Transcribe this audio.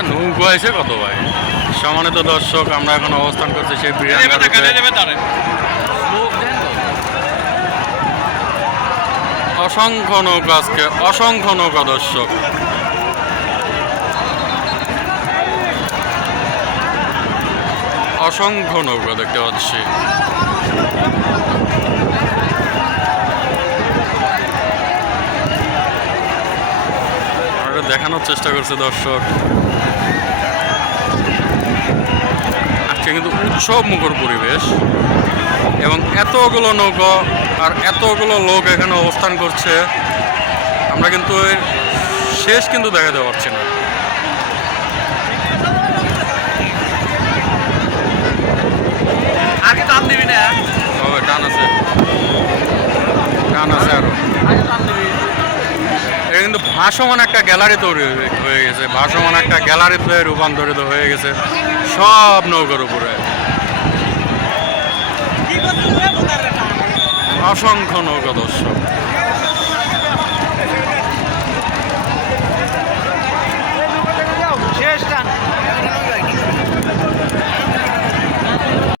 একটা নৌকো আছে কত ভাই। সম্মানিত দর্শক, আমরা এখন অবস্থান করছি সেই অসংখ্য নৌকা, আজকে অসংখ্য নৌকা দর্শক। অসংখ্য নৌকা দেখতে পাচ্ছি। দেখানোর চেষ্টা করছে দর্শক। আজকে কিন্তু উৎসব মুখর পরিবেশ এবং এতগুলো নৌকা আর এতগুলো লোক এখানে অবস্থান করছে, আমরা কিন্তু এর শেষ কিন্তু দেখাতে পারছি না। আগে টান দিবি না? টান আছে, টান আছে আরো। এটা কিন্তু ভাসমান একটা গ্যালারি তৈরি হয়ে গেছে, ভাসমান একটা গ্যালারিতে রূপান্তরিত হয়ে গেছে সব নৌকার উপরে। অসংখ্য নৌকা দর্শক।